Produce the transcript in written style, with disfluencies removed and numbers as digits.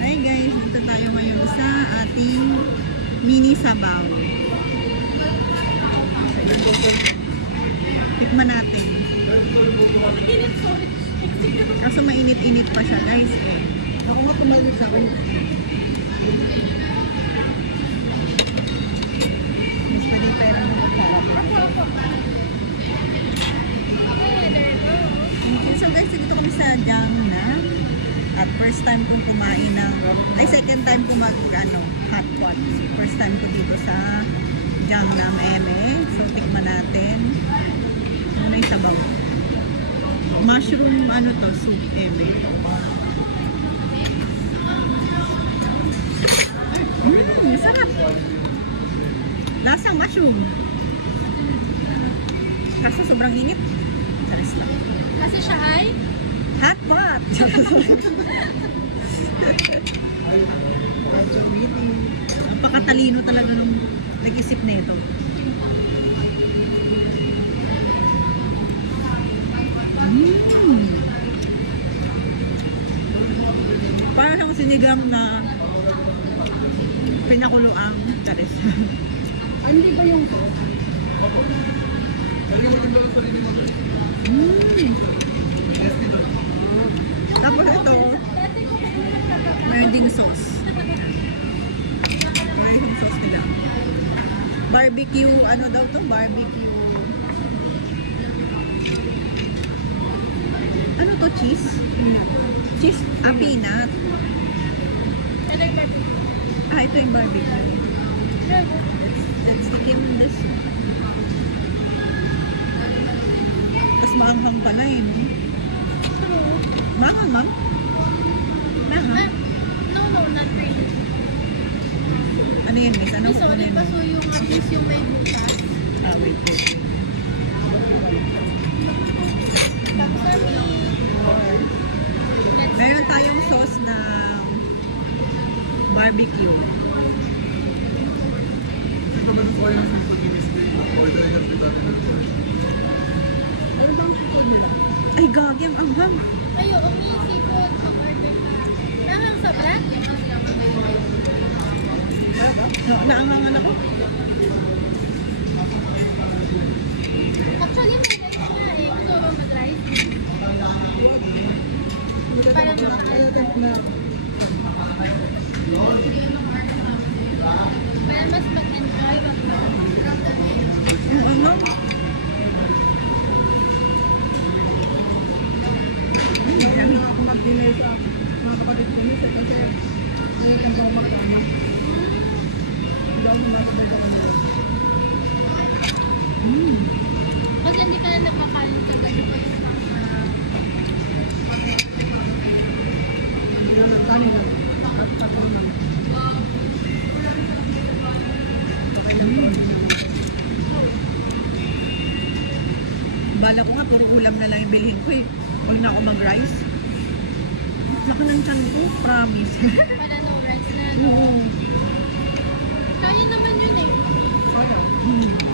Hi guys, dito tayo ngayon sa ating mini sabaw. Tikman natin. Kaso mainit-init pa siya guys eh. Ako nga pumalit sa akin. Mas pwede tayo ng so guys, dito kami sa Jiangnan. At first time kong kumain ng, second time ko hot pot. First time ko dito sa Jiangnan Eme. So tikman natin. Ano yung sabaw? Mushroom soup Eme. Masarap. Lasang mushroom. Kaso sobrang init. Taris lang. Kasi siya ay Hot pot! Napakatalino talaga nung nag-isip na ito. Parang siyang sinigang na pinakuloang taris. Hindi ba yung Tapos ito, meron ding sauce. Meron yung sauce nila. Barbecue, ano daw to? Barbecue. Ano to? Cheese? Cheese? Peanut. Ito yung barbecue. Let's tikim this. Tapos maanghang pala eh. Maanghang, ma'am? Maanghang? No, not really. Ano yun, miss? Ano? Sorry pa, so yung abis yung may butas. Wait. Tapos Meron tayong sauce na barbecue. ano bang food nila? Ay, gagi ang anghang. Ayo, seafood mag-order ka. Nangang sobra? Naangangan ako. Actually, may rice na eh. Gusto mo mag-rice? Para para mas mag-enjoy ka. Ang anghang. Kami ako mag-dinner sa mga kapatid ko nisa kasi may kambang makama. Daw mo Kasi hindi ka na nagkakain sa gabi ko. Hindi na nagkanin lang. At patunan. Bala ko nga, puro ulam na lang yung bilhin ko eh. Huwag na ako mag-rice. Laki ng tiyan ko, promise. Para no rice na. Oo. Kaya naman yun eh. Sayang. Hmm.